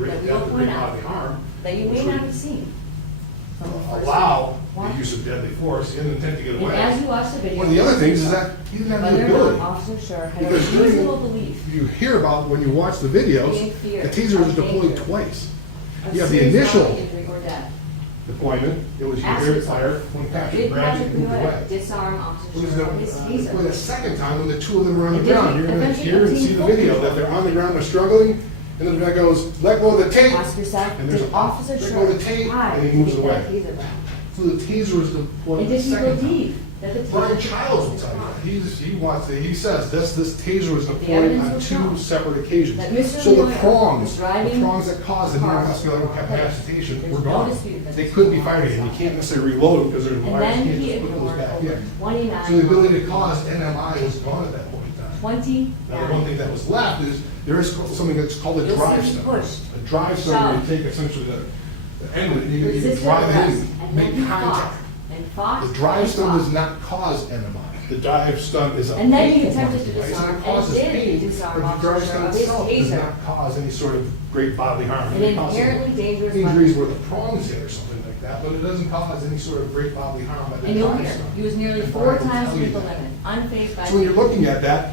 great that we death will or point great out bodily harm, that you may not have seen from the first allow one. the use of deadly force in an intent to get And away. as you watch the video, One of the other things is that he didn't have the whether or ability. not Officer Schurr had a Because during reasonable belief you hear about when you watch the videos, Being feared the taser was of deployed danger. twice. of You have the serious initial bodily injury or death. deployment, it was you Ask hear it yourself, fire, when Patrick did grabbed it Patrick and moved Lyoya away. disarm Officer It was Schurr with his deployed a taser? second time when the two of them were on the And did ground. he You're going to eventually hear and see obtain the full video control? that they're on the ground, they're struggling, and then the guy goes, let go of the tape. Ask yourself, And there's did Officer let go of Schurr the tape, try and he to moves get away. that taser back? So the taser was deployed And the did he second time. believe that the Brian taser Childs will was tell you wrong? that. He says this taser was deployed evidence on was two shown separate occasions. that Mr. So the Lyoya prongs, was driving that caused the the car neuromuscular wrong place. incapacitation There's were no gone. dispute that They this couldn't be was fired again. wrong. You can't necessarily reload them because there's And wires. then You can't he just put those ignored back over in. 29 So the ability to cause NMI was gone at that point in time. 29. Now, the one thing that was left is there is something that's called a You'll drive see he stone. pushed, A drive stone where you shoved, take essentially the end and you can resisted drive it arrest, in, and then make he fought, contact. and fought, The drive and stone fought. does not cause NMI. The drive stone is a And then he painful attempted to device, disarm it and causes did pain, disarm but the Officer drive Schurr stone with his itself does taser. not cause any sort of great bodily harm. An It causes inherently dangerous injuries weapon. where the prongs hit or something like that, but it doesn't cause any sort of great bodily harm by the And you'll drive hear, stone. he was nearly And 4 Brian will times tell you lethal that. limit, unfazed by So when you're danger. looking at that,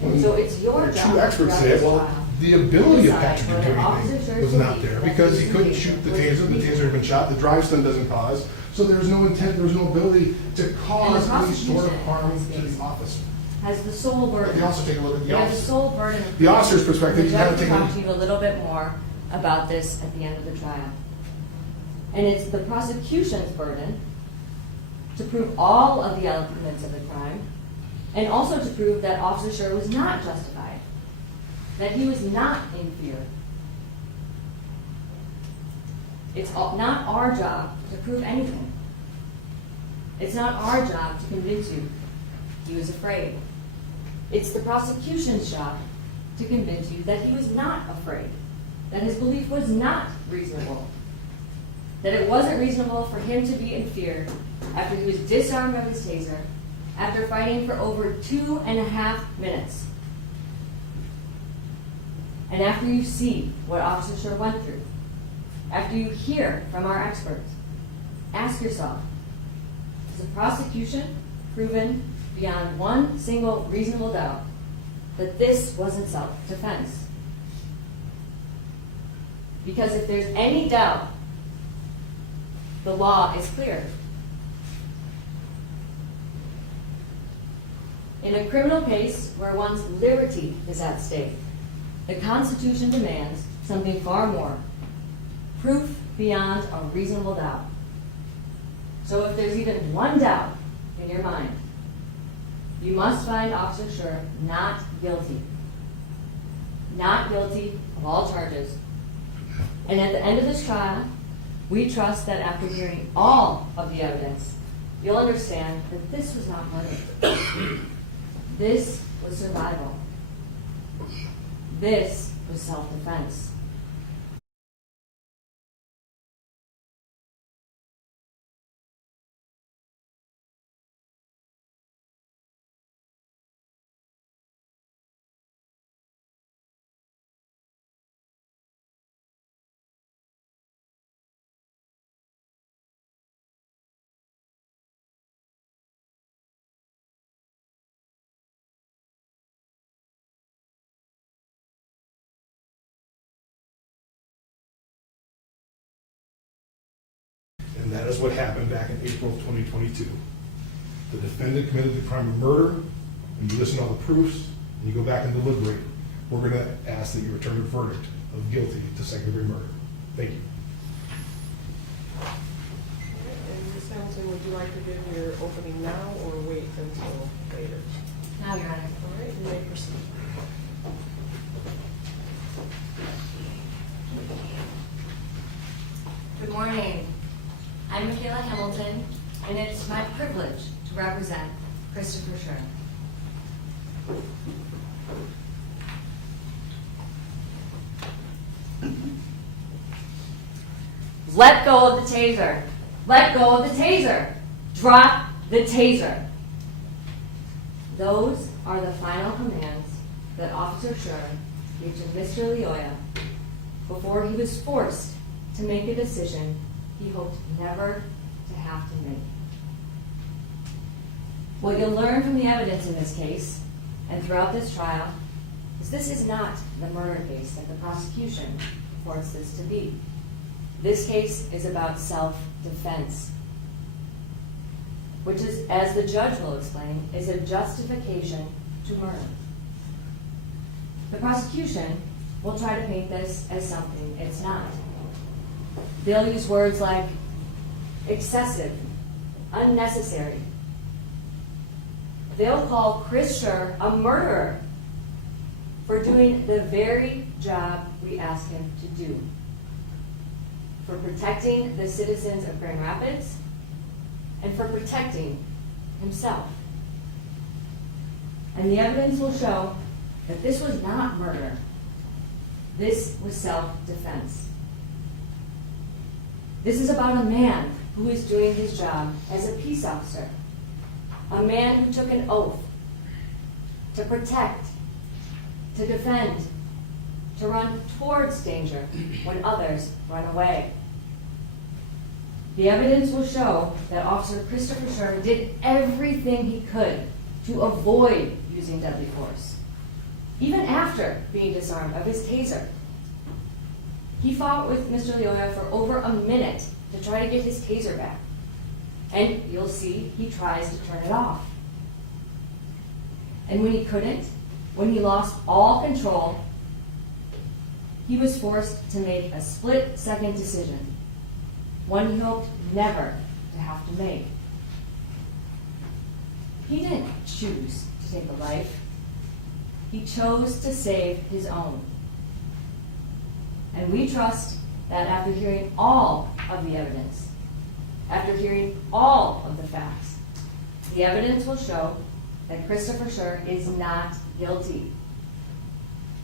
when So it's your the job two experts throughout say, this well, trial the ability of decide Patrick to do whether Officer anything Schurr's was not belief there that because he his couldn't taser shoot the was taser lethal. had been shot, the drive stone doesn't cause, so there's no intent, there's no ability to cause any sort of prosecution harm in this to case the officer. has the sole burden. You also take a look at You the have the officer. sole burden. of The officer's proof. perspective, The you gotta judge will take a- talk to you a little bit more about this at the end of the trial. And it's the prosecution's burden to prove all of the elements of the crime, and also to prove that Officer Schurr was not justified, that he was not in fear. It's not our job to prove anything. It's not our job to convince you he was afraid. It's the prosecution's job to convince you that he was not afraid, that his belief was not reasonable, that it wasn't reasonable for him to be in fear after he was disarmed of his taser, after fighting for over 2.5 minutes. And after you see what Officer Schurr went through, after you hear from our experts, ask yourself, has the prosecution proven beyond one single reasonable doubt that this wasn't self-defense? Because if there's any doubt, the law is clear. In a criminal case where one's liberty is at stake, the Constitution demands something far more: proof beyond a reasonable doubt. So if there's even one doubt in your mind, you must find Officer Schurr not guilty. Not guilty of all charges. And at the end of this trial, we trust that after hearing all of the evidence, you'll understand that this was not murder. This was survival. This was self-defense. And that is what happened back in April of 2022. The defendant committed the crime of murder, and you listen to all the proofs, and you go back and deliberate. We're going to ask that you return a verdict of guilty to second-degree murder. Thank you. And Ms. Hamilton, would you like to give your opening now or wait until later? Now, Your Honor. All right, you may proceed. Good morning. I'm Michaela Hamilton, and it's my privilege to represent Christopher Schurr. Let go of the taser. Let go of the taser. Drop the taser. Those are the final commands that Officer Schurr gave to Mr. Lyoya before he was forced to make a decision he hoped never to have to make. What you'll learn from the evidence in this case and throughout this trial is this is not the murder case that the prosecution reports this to be. This case is about self-defense, which is, as the judge will explain, is a justification to murder. The prosecution will try to paint this as something it's not. They'll use words like excessive, unnecessary. They'll call Chris Schurr a murderer for doing the very job we asked him to do, for protecting the citizens of Grand Rapids and for protecting himself. And the evidence will show that this was not murder. This was self-defense. This is about a man who is doing his job as a peace officer, a man who took an oath to protect, to defend, to run towards danger when others run away. The evidence will show that Officer Christopher Schurr did everything he could to avoid using deadly force, even after being disarmed of his taser. He fought with Mr. Lyoya for over a minute to try to get his taser back. And you'll see he tries to turn it off. And when he couldn't, when he lost all control, he was forced to make a split-second decision, one he hoped never to have to make. He didn't choose to take a life. He chose to save his own. And we trust that after hearing all of the evidence, after hearing all of the facts, the evidence will show that Christopher Schurr is not guilty.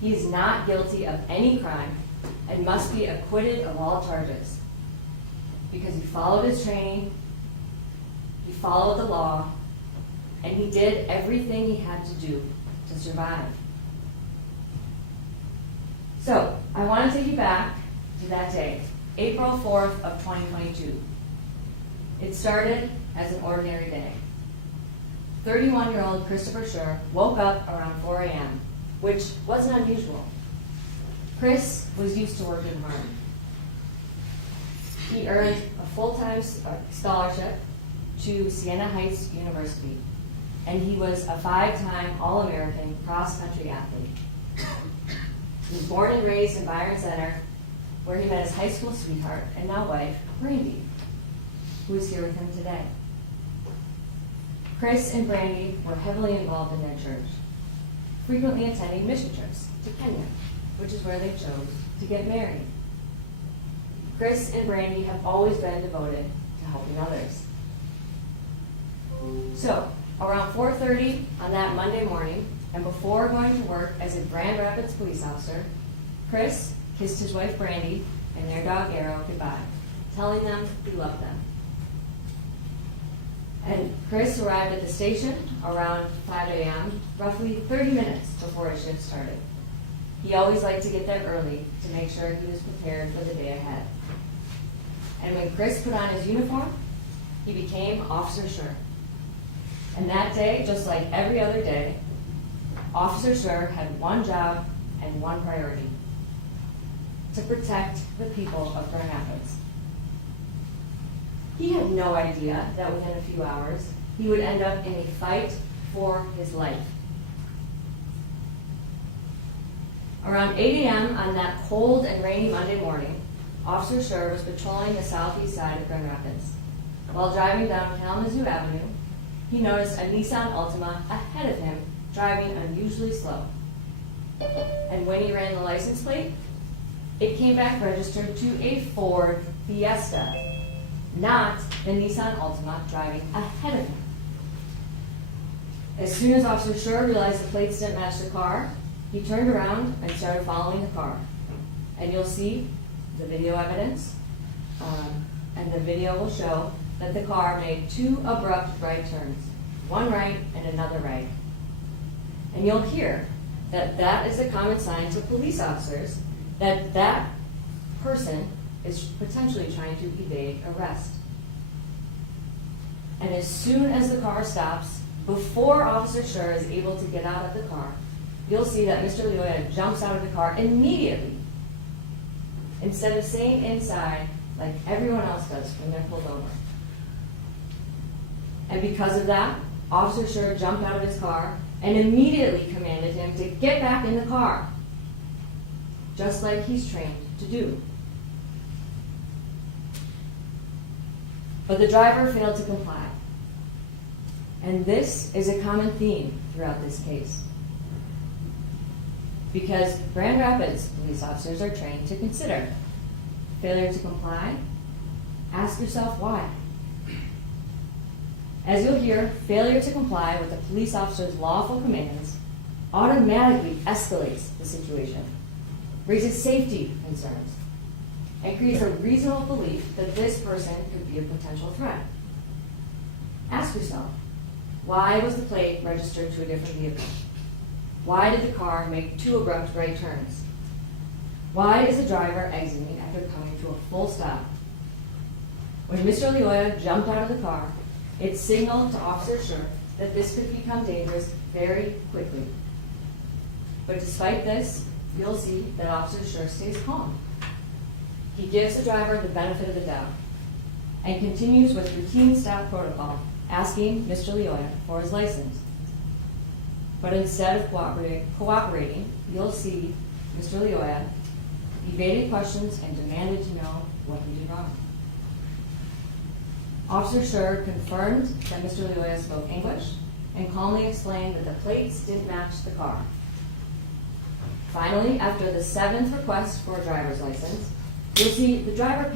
He is not guilty of any crime and must be acquitted of all charges because he followed his training, he followed the law, and he did everything he had to do to survive. So, I want to take you back to that day, April 4th of 2022. It started as an ordinary day. 31-year-old Christopher Schurr woke up around 4 a.m., which wasn't unusual. Chris was used to working hard. He earned a full-time scholarship to Siena Heights University, and he was a 5-time All-American cross-country athlete. He was born and raised in Byron Center, where he met his high school sweetheart and now wife, Brandy, who is here with him today. Chris and Brandy were heavily involved in their church, frequently attending mission trips to Kenya, which is where they chose to get married. Chris and Brandy have always been devoted to helping others. So, around 4:30 on that Monday morning, and before going to work as a Grand Rapids police officer, Chris kissed his wife Brandy and their dog Arrow goodbye, telling them he loved them. And Chris arrived at the station around 5 a.m., roughly 30 minutes before his shift started. He always liked to get there early to make sure he was prepared for the day ahead. And when Chris put on his uniform, he became Officer Schurr. And that day, just like every other day, Officer Schurr had one job and one priority: to protect the people of Grand Rapids. He had no idea that within a few hours, he would end up in a fight for his life. Around 8 a.m. on that cold and rainy Monday morning, Officer Schurr was patrolling the southeast side of Grand Rapids. While driving down Kalamazoo Avenue, he noticed a Nissan Altima ahead of him driving unusually slow. And when he ran the license plate, it came back registered to a Ford Fiesta, not the Nissan Altima driving ahead of him. As soon as Officer Schurr realized the plates didn't match the car, he turned around and started following the car. And you'll see the video evidence, and the video will show that the car made 2 abrupt right turns, one right and another right. And you'll hear that that is a common sign to police officers that person is potentially trying to evade arrest. And as soon as the car stops, before Officer Schurr is able to get out of the car, you'll see that Mr. Lyoya jumps out of the car immediately, instead of staying inside like everyone else does when they're pulled over. And because of that, Officer Schurr jumped out of his car and immediately commanded him to get back in the car, just like he's trained to do. But the driver failed to comply. And this is a common theme throughout this case. Because Grand Rapids police officers are trained to consider failure to comply. Ask yourself why. As you'll hear, failure to comply with a police officer's lawful commands automatically escalates the situation, raises safety concerns, and creates a reasonable belief that this person could be a potential threat. Ask yourself, why was the plate registered to a different vehicle? Why did the car make 2 abrupt right turns? Why is the driver exiting after coming to a full stop? When Mr. Lyoya jumped out of the car, it signaled to Officer Schurr that this could become dangerous very quickly. But despite this, you'll see that Officer Schurr stays calm. He gives the driver the benefit of the doubt and continues with routine stop protocol, asking Mr. Lyoya for his license. But instead of cooperating, you'll see Mr. Lyoya evaded questions and demanded to know what he did wrong. Officer Schurr confirmed that Mr. Lyoya spoke English and calmly explained that the plates didn't match the car. Finally, after the 7th request for a driver's license, you'll see the driver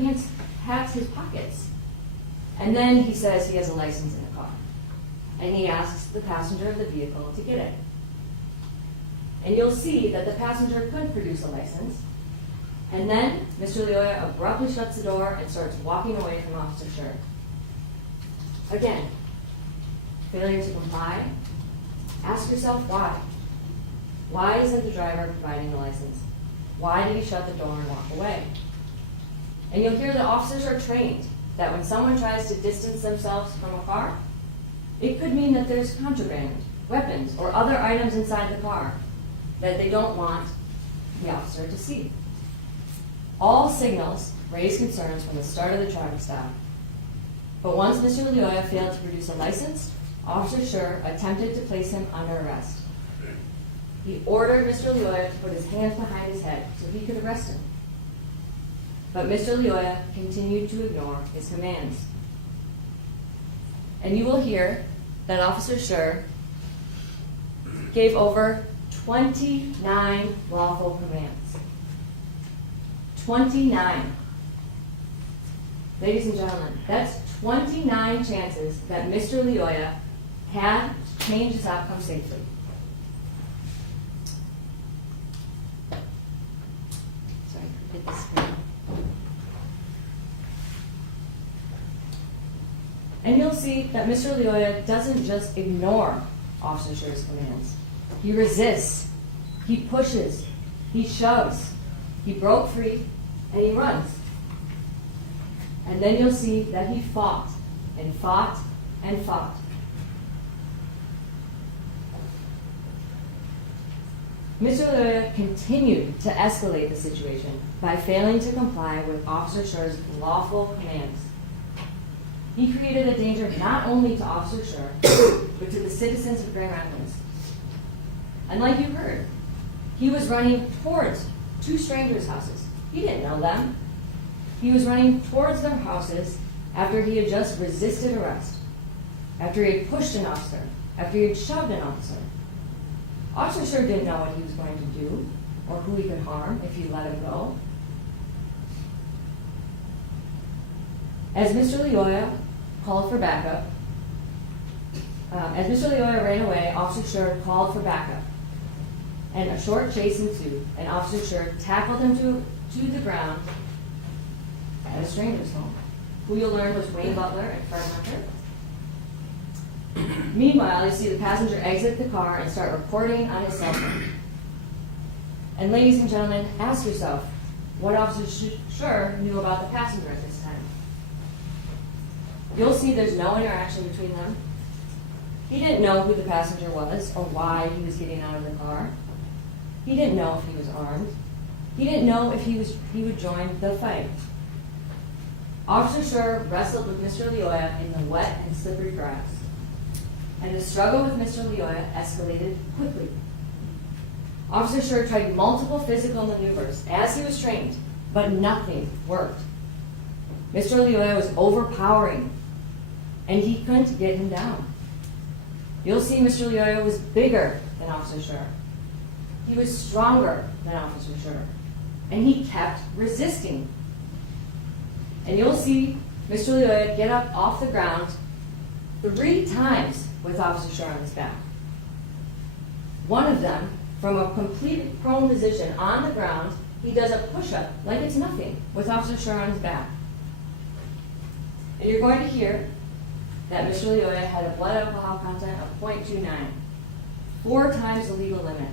pats his pockets. And then he says he has a license in the car. And he asks the passenger of the vehicle to get it. And you'll see that the passenger couldn't produce a license. And then Mr. Lyoya abruptly shuts the door and starts walking away from Officer Schurr. Again, failure to comply. Ask yourself why. Why isn't the driver providing the license? Why did he shut the door and walk away? And you'll hear that officers are trained that when someone tries to distance themselves from a car, it could mean that there's contraband, weapons, or other items inside the car that they don't want the officer to see. All signals raise concerns from the start of the traffic stop. But once Mr. Lyoya failed to produce a license, Officer Schurr attempted to place him under arrest. He ordered Mr. Lyoya to put his hands behind his head so he could arrest him. But Mr. Lyoya continued to ignore his commands. And you will hear that Officer Schurr gave over 29 lawful commands. 29. Ladies and gentlemen, that's 29 chances that Mr. Lyoya had to change his outcome safely. Sorry, hit the screen. And you'll see that Mr. Lyoya doesn't just ignore Officer Schurr's commands. He resists, he pushes, he shoves, he broke free, and he runs. And then you'll see that he fought and fought and fought. Mr. Lyoya continued to escalate the situation by failing to comply with Officer Schurr's lawful commands. He created a danger not only to Officer Schurr, but to the citizens of Grand Rapids. And like you heard, he was running towards 2 strangers' houses. He didn't know them. He was running towards their houses after he had just resisted arrest, after he had pushed an officer, after he had shoved an officer. Officer Schurr didn't know what he was going to do or who he could harm if he let him go. As Mr. Lyoya called for backup, as Mr. Lyoya ran away, Officer Schurr called for backup. And a short chase ensued, and Officer Schurr tackled him to the ground at a stranger's home, who you'll learn was Wayne Butler and Fred Hunter. Meanwhile, you see the passenger exit the car and start recording on his cell phone. And ladies and gentlemen, ask yourself, what Officer Schurr knew about the passenger at this time. You'll see there's no interaction between them. He didn't know who the passenger was or why he was getting out of the car. He didn't know if he was armed. He didn't know if he would join the fight. Officer Schurr wrestled with Mr. Lyoya in the wet and slippery grass, and the struggle with Mr. Lyoya escalated quickly. Officer Schurr tried multiple physical maneuvers as he was trained, but nothing worked. Mr. Lyoya was overpowering, and he couldn't get him down. You'll see Mr. Lyoya was bigger than Officer Schurr. He was stronger than Officer Schurr, and he kept resisting. And you'll see Mr. Lyoya get up off the ground 3 times with Officer Schurr on his back. One of them, from a complete prone position on the ground, he does a push-up like it's nothing with Officer Schurr on his back. And you're going to hear that Mr. Lyoya had a blood alcohol content of 0.29, 4 times the legal limit,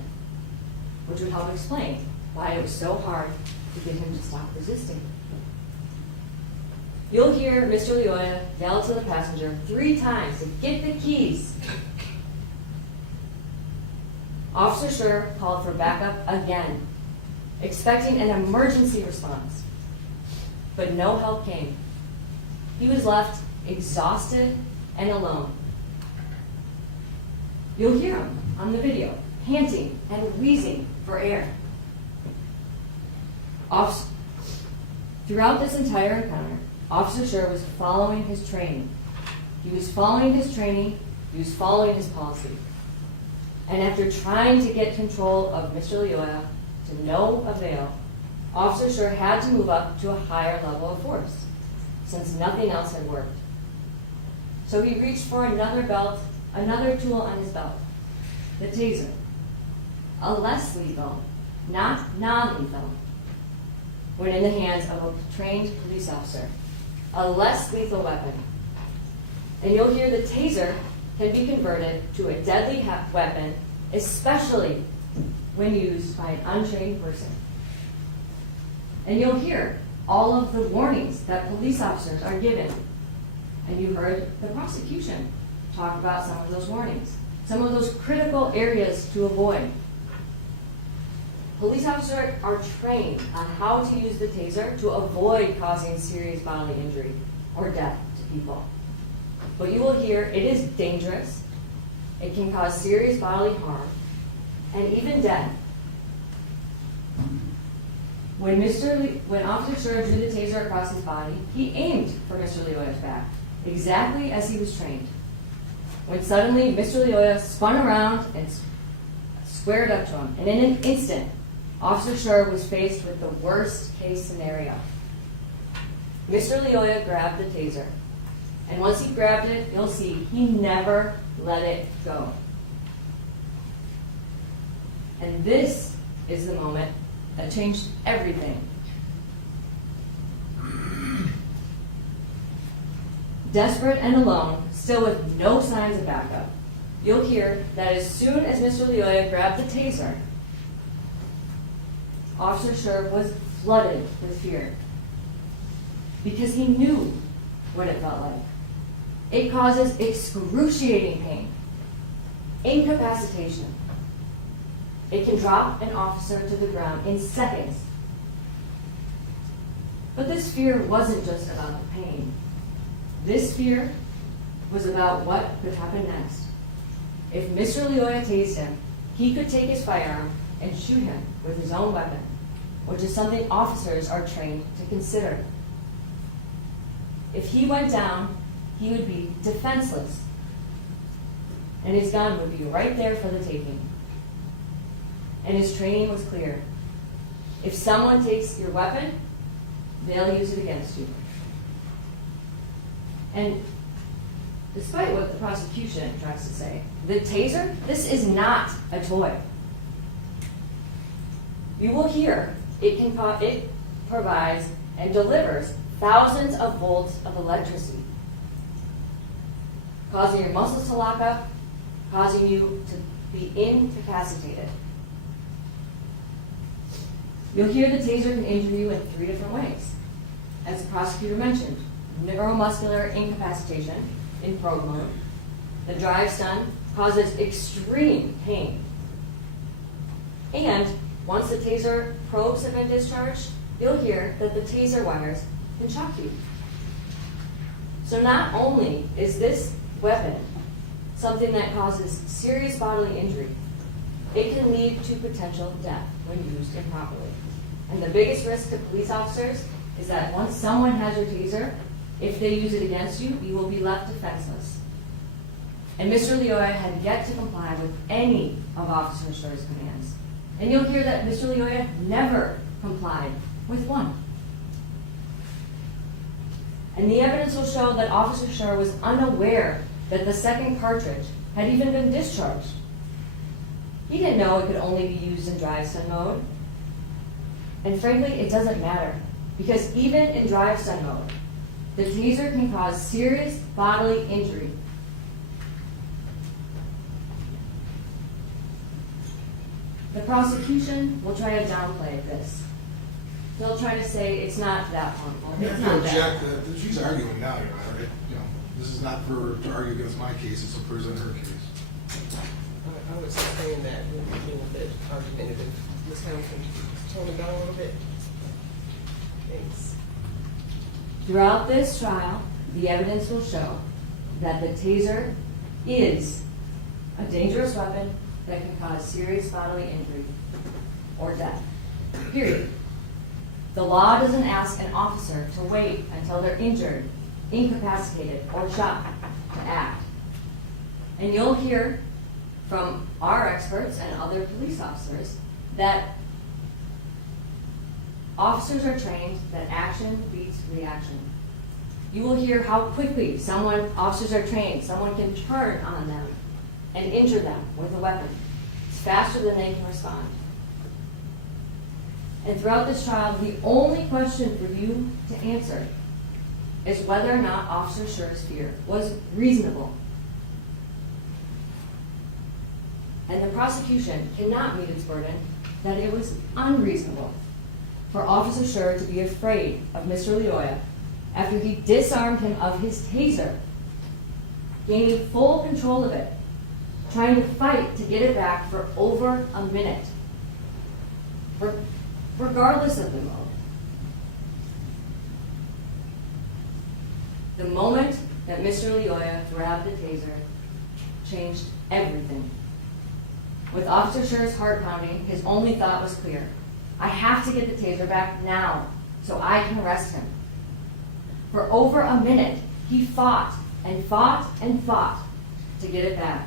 which would help explain why it was so hard to get him to stop resisting. You'll hear Mr. Lyoya yell to the passenger 3 times to get the keys. Officer Schurr called for backup again, expecting an emergency response. But no help came. He was left exhausted and alone. You'll hear him on the video, panting and wheezing for air. Throughout this entire encounter, Officer Schurr was following his training. He was following his training, he was following his policy. And after trying to get control of Mr. Lyoya to no avail, Officer Schurr had to move up to a higher level of force, since nothing else had worked. So he reached for another tool on his belt, the taser. A less lethal, not non-lethal, when in the hands of a trained police officer. A less lethal weapon. And you'll hear the taser can be converted to a deadly weapon, especially when used by an untrained person. And you'll hear all of the warnings that police officers are given. And you heard the prosecution talk about some of those warnings, some of those critical areas to avoid. Police officers are trained on how to use the taser to avoid causing serious bodily injury or death to people. But you will hear it is dangerous, it can cause serious bodily harm, and even death. When Officer Schurr drew the taser across his body, he aimed for Mr. Lyoya's back, exactly as he was trained. When suddenly Mr. Lyoya spun around and squared up to him, and in an instant, Officer Schurr was faced with the worst case scenario. Mr. Lyoya grabbed the taser, and once he grabbed it, you'll see he never let it go. And this is the moment that changed everything. Desperate and alone, still with no signs of backup, you'll hear that as soon as Mr. Lyoya grabbed the taser, Officer Schurr was flooded with fear because he knew what it felt like. It causes excruciating pain, incapacitation. It can drop an officer to the ground in seconds. But this fear wasn't just about the pain. This fear was about what could happen next. If Mr. Lyoya tased him, he could take his firearm and shoot him with his own weapon, which is something officers are trained to consider. If he went down, he would be defenseless, and his gun would be right there for the taking. And his training was clear. If someone takes your weapon, they'll use it against you. And despite what the prosecution tries to say, the taser, this is not a toy. You will hear it provides and delivers thousands of volts of electricity, causing your muscles to lock up, causing you to be incapacitated. You'll hear the taser can injure you in 3 different ways. As the prosecutor mentioned, neuromuscular incapacitation in probe mode. The drive stun causes extreme pain. And once the taser probes have been discharged, you'll hear that the taser wires can shock you. So not only is this weapon something that causes serious bodily injury, it can lead to potential death when used improperly. And the biggest risk to police officers is that once someone has your taser, if they use it against you, you will be left defenseless. And Mr. Lyoya had yet to comply with any of Officer Schurr's commands. And you'll hear that Mr. Lyoya never complied with one. And the evidence will show that Officer Schurr was unaware that the second cartridge had even been discharged. He didn't know it could only be used in drive stun mode. And frankly, it doesn't matter, because even in drive stun mode, the taser can cause serious bodily injury. The prosecution will try to downplay this. They'll try to say it's not that harmful. I'm It's going not to that. object that she's arguing now, Your Honor. This is not for to argue against my case, it's to present her case. I would sustain that, we're being a bit argumentative. Ms. Hamilton, tone it down a little bit. Thanks. Throughout this trial, the evidence will show that the taser is a dangerous weapon that can cause serious bodily injury or death. Period. The law doesn't ask an officer to wait until they're injured, incapacitated, or shot to act. And you'll hear from our experts and other police officers that officers are trained that action beats reaction. You will hear how quickly officers are trained, someone can turn on them and injure them with a weapon. It's faster than they can respond. And throughout this trial, the only question for you to answer is whether or not Officer Schurr's fear was reasonable. And the prosecution cannot meet its burden that it was unreasonable for Officer Schurr to be afraid of Mr. Lyoya after he disarmed him of his taser, gaining full control of it, trying to fight to get it back for over a minute, regardless of the mode. The moment that Mr. Lyoya grabbed the taser changed everything. With Officer Schurr's heart pounding, his only thought was clear. I have to get the taser back now so I can arrest him. For over a minute, he fought and fought and fought to get it back.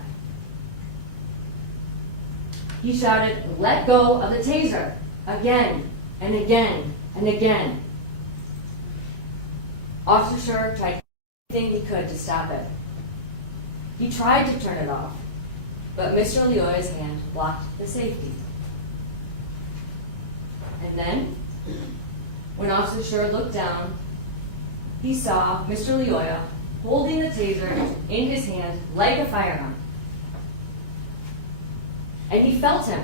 He shouted, "Let go of the taser," again and again and again. Officer Schurr tried everything he could to stop it. He tried to turn it off, but Mr. Lyoya's hand blocked the safety. And then, when Officer Schurr looked down, he saw Mr. Lyoya holding the taser in his hand like a firearm. And he felt him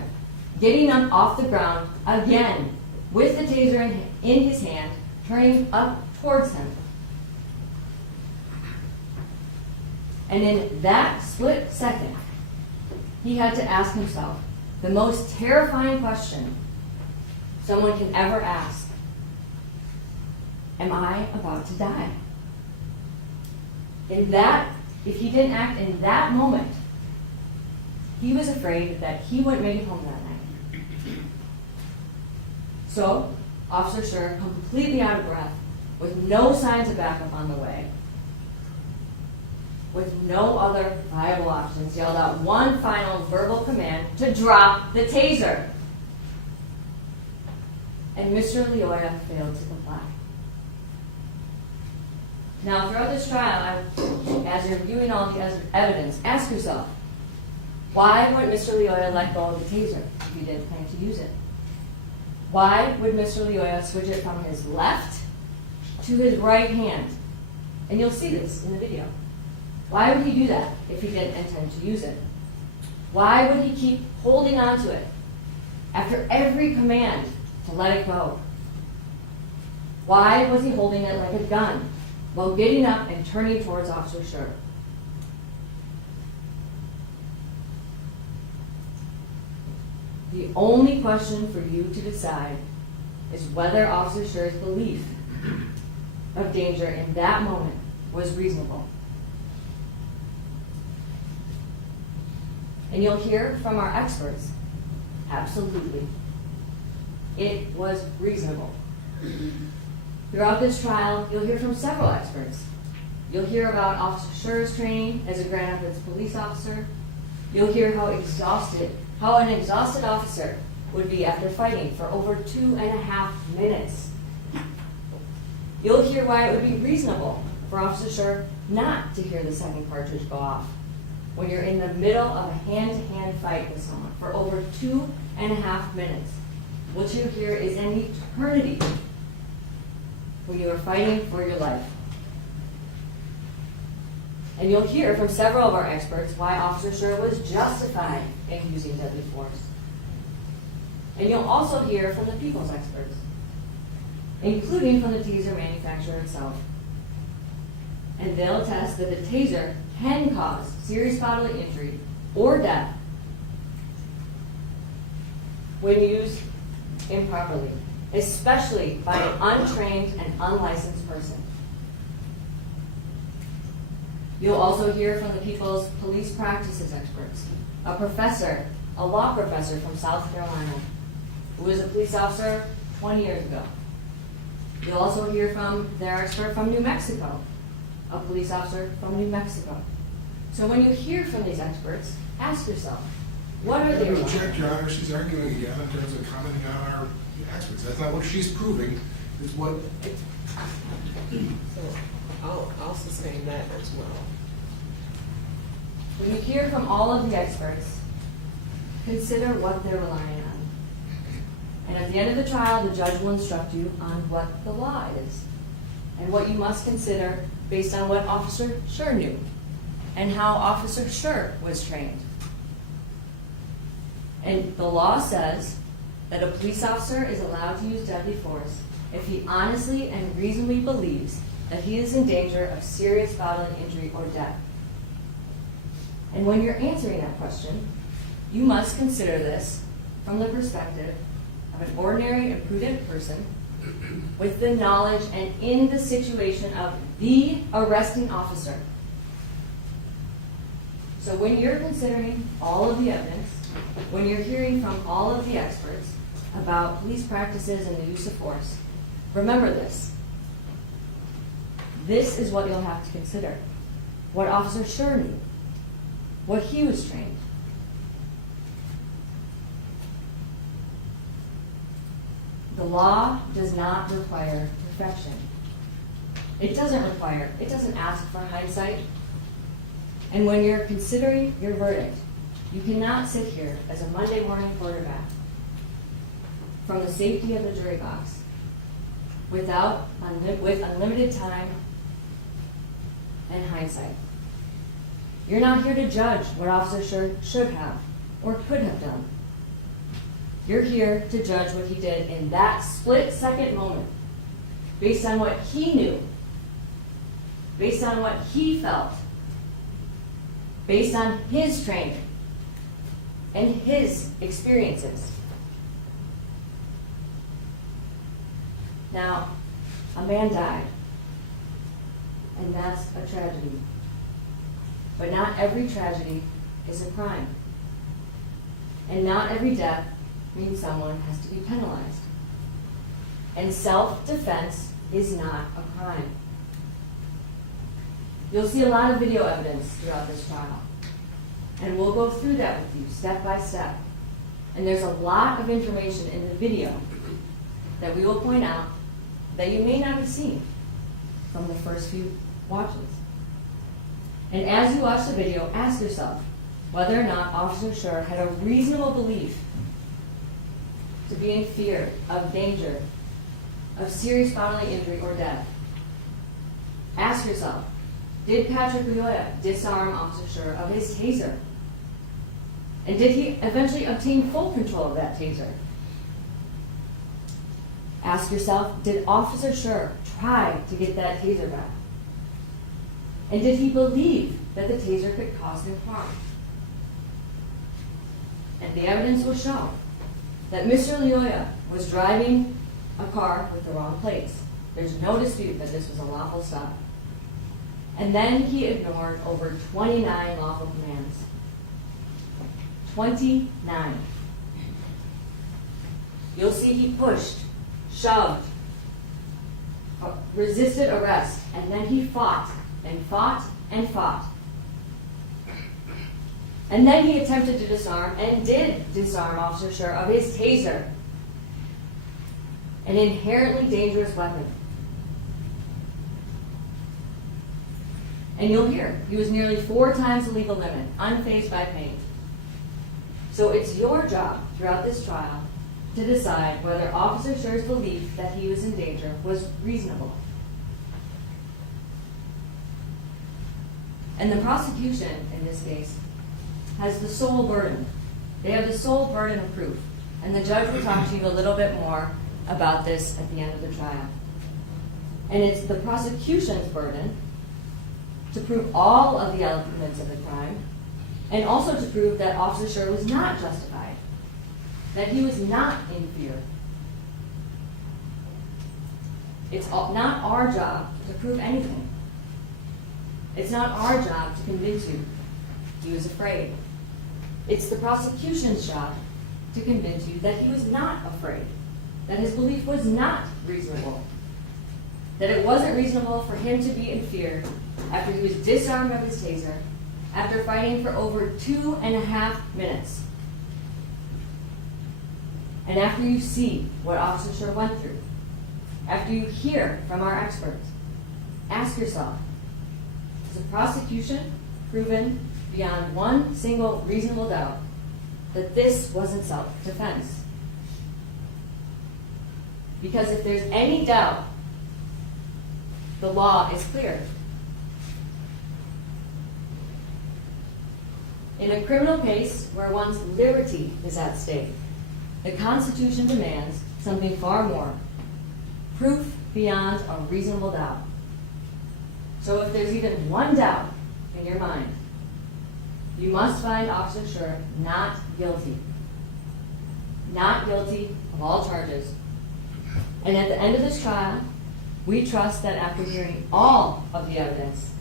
getting up off the ground again with the taser in his hand, turning up towards him. And in that split second, he had to ask himself the most terrifying question someone can ever ask. Am I about to die? If he didn't act in that moment, he was afraid that he wouldn't make it home that night. So, Officer Schurr, completely out of breath, with no signs of backup on the way, with no other viable options, yelled out one final verbal command to drop the taser. And Mr. Lyoya failed to comply. Now, throughout this trial, as you're reviewing all the evidence, ask yourself, why would Mr. Lyoya let go of the taser if he didn't plan to use it? Why would Mr. Lyoya switch it from his left to his right hand? And you'll see this in the video. Why would he do that if he didn't intend to use it? Why would he keep holding on to it after every command to let it go? Why was he holding it like a gun while getting up and turning towards Officer Schurr? The only question for you to decide is whether Officer Schurr's belief of danger in that moment was reasonable. And you'll hear from our experts, absolutely, it was reasonable. Throughout this trial, you'll hear from several experts. You'll hear about Officer Schurr's training as a Grand Rapids police officer. You'll hear how an exhausted officer would be after fighting for over 2.5 minutes. You'll hear why it would be reasonable for Officer Schurr not to hear the second cartridge go off when you're in the middle of a hand-to-hand fight with someone for over 2.5 minutes. What you hear is an eternity when you are fighting for your life. And you'll hear from several of our experts why Officer Schurr was justified in using deadly force. And you'll also hear from the people's experts, including from the taser manufacturer itself. And they'll attest that the taser can cause serious bodily injury or death when used improperly, especially by an untrained and unlicensed person. You'll also hear from the people's police practices experts, a professor, a law professor from South Carolina, who was a police officer 20 years ago. You'll also hear from their expert from New Mexico, a police officer from New Mexico. So when you hear from these experts, ask yourself, what are they? Check, Your Honor, she's arguing again in terms of commenting on our experts. That's not what she's proving, is what... So I'll sustain that as well. When you hear from all of the experts, consider what they're relying on. And at the end of the trial, the judge will instruct you on what the law is and what you must consider based on what Officer Schurr knew and how Officer Schurr was trained. And the law says that a police officer is allowed to use deadly force if he honestly and reasonably believes that he is in danger of serious bodily injury or death. And when you're answering that question, you must consider this from the perspective of an ordinary and prudent person with the knowledge and in the situation of the arresting officer. So when you're considering all of the evidence, when you're hearing from all of the experts about police practices and the use of force, remember this. This is what you'll have to consider. What Officer Schurr knew, what he was trained. The law does not require perfection. It doesn't ask for hindsight. And when you're considering your verdict, you cannot sit here as a Monday morning quarterback from the safety of the jury box with unlimited time and hindsight. You're not here to judge what Officer Schurr should have or could have done. You're here to judge what he did in that split-second moment based on what he knew, based on what he felt, based on his training and his experiences. Now, a man died, and that's a tragedy. But not every tragedy is a crime. And not every death means someone has to be penalized. And self-defense is not a crime. You'll see a lot of video evidence throughout this trial. And we'll go through that with you step by step. And there's a lot of information in the video that we will point out that you may not have seen from the first few watches. And as you watch the video, ask yourself whether or not Officer Schurr had a reasonable belief to be in fear of danger, of serious bodily injury or death. Ask yourself, did Patrick Lyoya disarm Officer Schurr of his taser? And did he eventually obtain full control of that taser? Ask yourself, did Officer Schurr try to get that taser back? And did he believe that the taser could cause him harm? And the evidence will show that Mr. Lyoya was driving a car with the wrong plates. There's no dispute that this was a lawful stop. And then he ignored over 29 lawful commands. 29. You'll see he pushed, shoved, resisted arrest, and then he fought and fought and fought. And then he attempted to disarm and did disarm Officer Schurr of his taser, an inherently dangerous weapon. And you'll hear, he was nearly 4 times the legal limit, unfazed by pain. So it's your job throughout this trial to decide whether Officer Schurr's belief that he was in danger was reasonable. And the prosecution, in this case, has the sole burden. They have the sole burden of proof. And the judge will talk to you a little bit more about this at the end of the trial. And it's the prosecution's burden to prove all of the elements of the crime, and also to prove that Officer Schurr was not justified, that he was not in fear. It's not our job to prove anything. It's not our job to convince you he was afraid. It's the prosecution's job to convince you that he was not afraid, that his belief was not reasonable, that it wasn't reasonable for him to be in fear after he was disarmed of his taser, after fighting for over 2.5 minutes. And after you see what Officer Schurr went through, after you hear from our experts, ask yourself, has the prosecution proven beyond one single reasonable doubt that this wasn't self-defense? Because if there's any doubt, the law is clear. In a criminal case where one's liberty is at stake, the Constitution demands something far more: proof beyond a reasonable doubt. So if there's even one doubt in your mind, you must find Officer Schurr not guilty. Not guilty of all charges. And at the end of this trial, we trust that after hearing all of the evidence,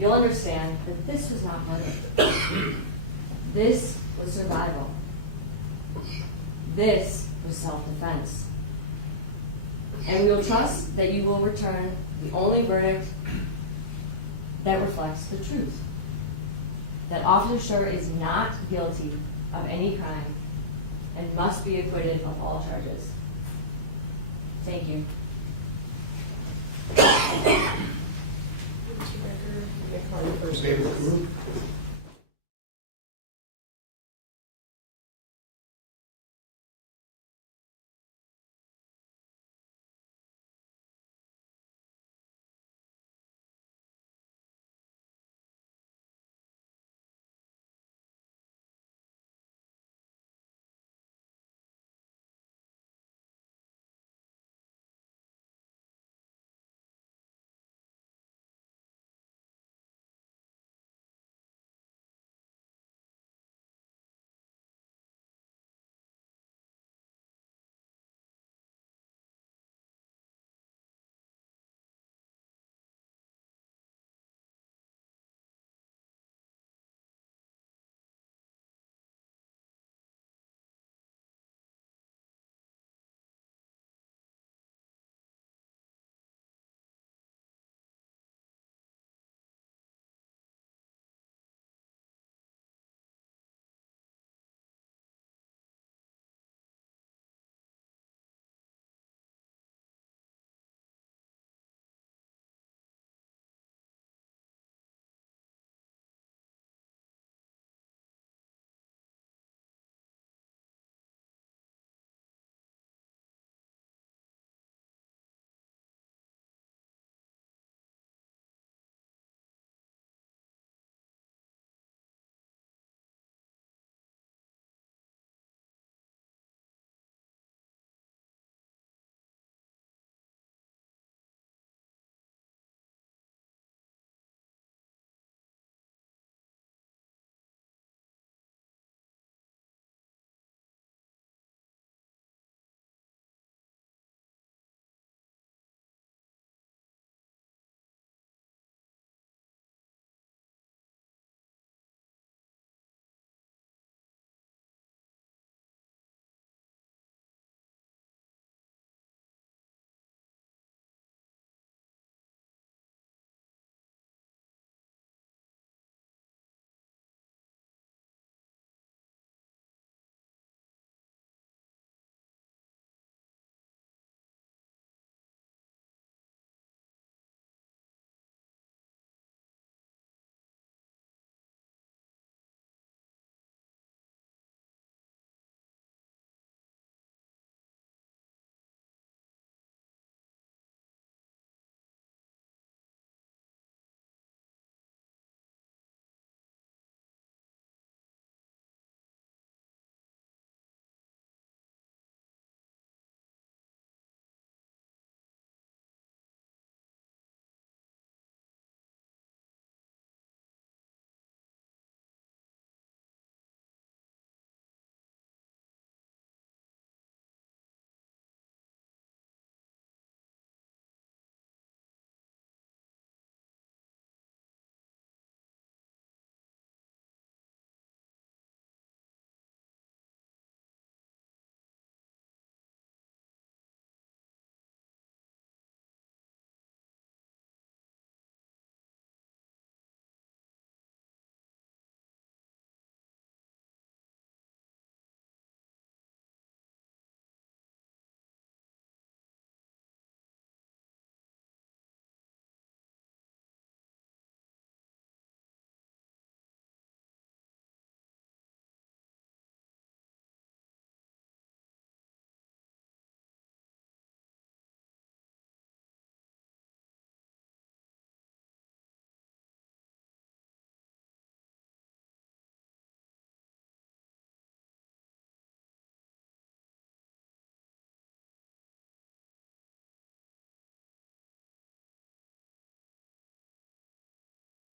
you'll understand that this was not murder. This was survival. This was self-defense. And we will trust that you will return the only verdict that reflects the truth: that Officer Schurr is not guilty of any crime and must be acquitted of all charges. Thank you. Mr. Becker, you may call your first David witness. Kuru.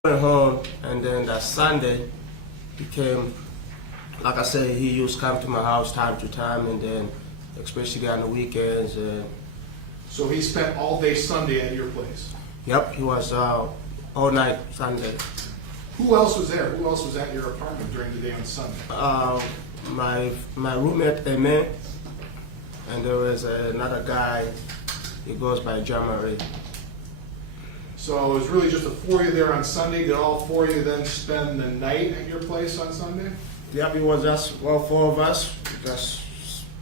Went home, and then that Sunday, he came. Like I said, he used to come to my house time to time, and then especially on the weekends. And So he spent all day Sunday at your place. yep, he was all night Sunday. Who else was there? Who else was at your apartment during the day on Sunday? My roommate Amen, and there was another guy. He goes by Jamari. So it was really just the four of you there on Sunday. Did all four of you then spend the night at your place on Sunday? Yep, it was just four of us.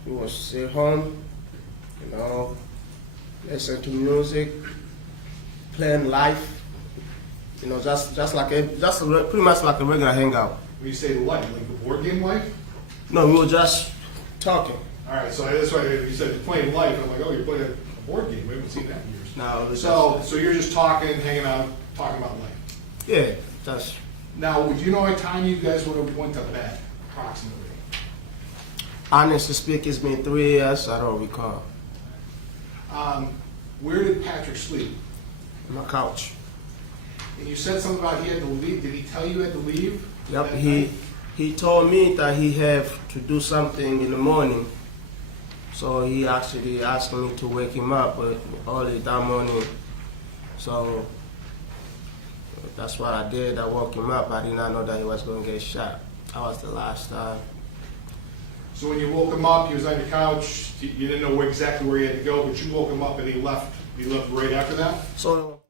We was sit home, you know, listen to music, playing life. You know, pretty much like a regular hangout. When you say life, like the board game life? No, we were just talking. All right, so that's why you said you're playing life. I'm like, oh, you're playing a board game. We haven't seen that in years. No, it was So you're just talking, hanging out, talking about life. yeah, that's Now, would you know what time you guys would have went to bed, approximately? honestly speaking, it's been 3 years. I don't recall. Where did Patrick sleep? On my couch. And you said something about he had to leave. Did he tell you he had to leave? Yep, that he night? he told me that he have to do something in the morning. So he actually asked me to wake him up early that morning. So that's what I did. I woke him up. I did not know that he was going to get shot. That was the last time. So when you woke him up, he was on your couch. You didn't know exactly where he had to go, but you woke him up and he left. He left right after that? So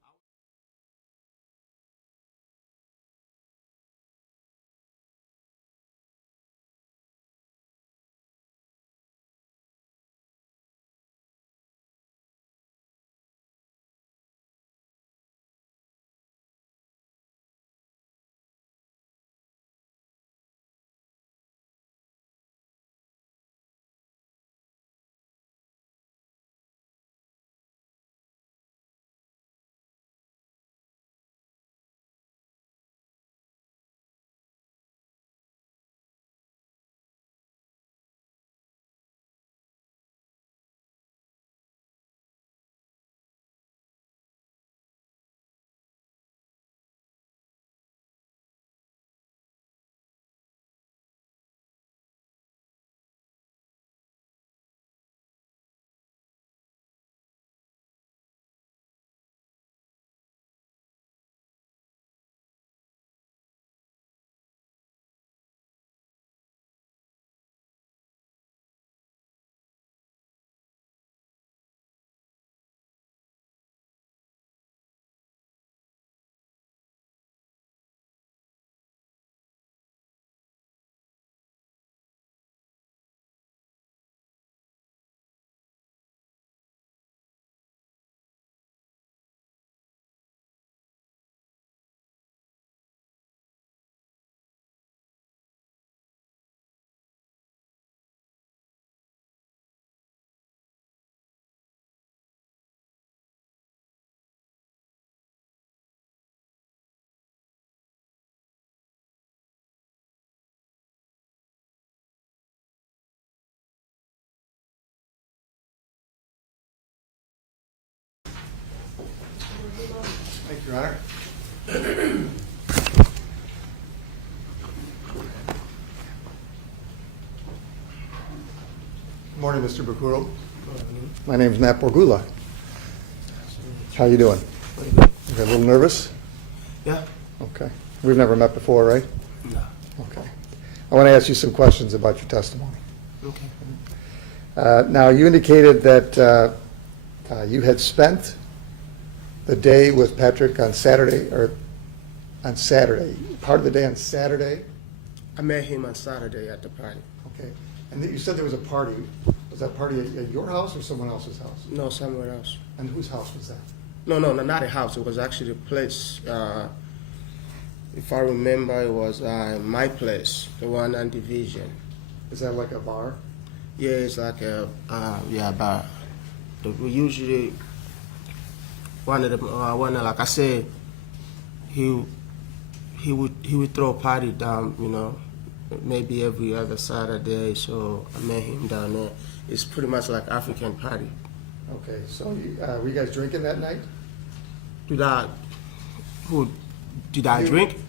Thank you, Your Honor. Good morning, Mr. Bakuro. My name is Matt Borgula. How you doing? You a little nervous? yeah, Okay. We've never met before, right? no, Okay. I want to ask you some questions about your testimony. okay. Now, you indicated that you had spent the day with Patrick on Saturday, part of the day on Saturday. I met him on Saturday at the party. Okay. And that you said there was a party. Was that party at your house or someone else's house? No, somewhere else. And whose house was that? No, not a house. It was actually a place. If I remember, it was my place, the one on Division. Is that like a bar? Yeah, it's like a bar. We usually like I said, he would throw a party down, you know, maybe every other Saturday. So I met him down there. It's pretty much like African party. Okay, so were you guys drinking that night? Do that? Who? Did I drink?